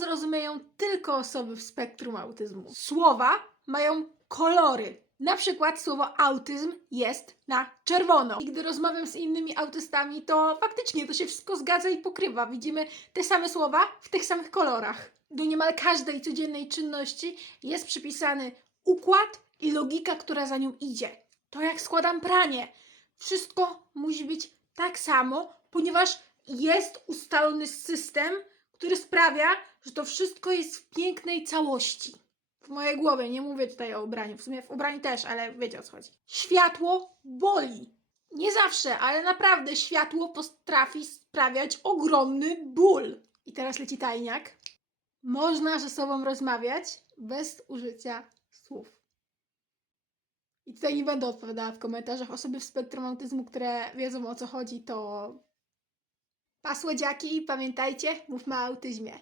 zrozumieją tylko osoby w spektrum autyzmu. Słowa mają kolory. Na przykład słowo autyzm jest na czerwono. I gdy rozmawiam z innymi autystami, to faktycznie to się wszystko zgadza i pokrywa. Widzimy te same słowa w tych samych kolorach. Do niemal każdej codziennej czynności jest przypisany układ i logika, która za nią idzie. To jak składam pranie. Wszystko musi być tak samo, ponieważ jest ustalony system, który sprawia, że to wszystko jest w pięknej całości. W mojej głowie, nie mówię tutaj o ubraniu, w sumie w ubraniu też, ale wiecie o co chodzi. Światło boli. Nie zawsze, ale naprawdę światło potrafi sprawiać ogromny ból. I teraz leci tajniak. Można ze sobą rozmawiać bez użycia słów. I tutaj nie będę odpowiadała w komentarzach. Osoby w spektrum autyzmu, które wiedzą o co chodzi, to pasłodziaki, pamiętajcie, mówmy o autyzmie.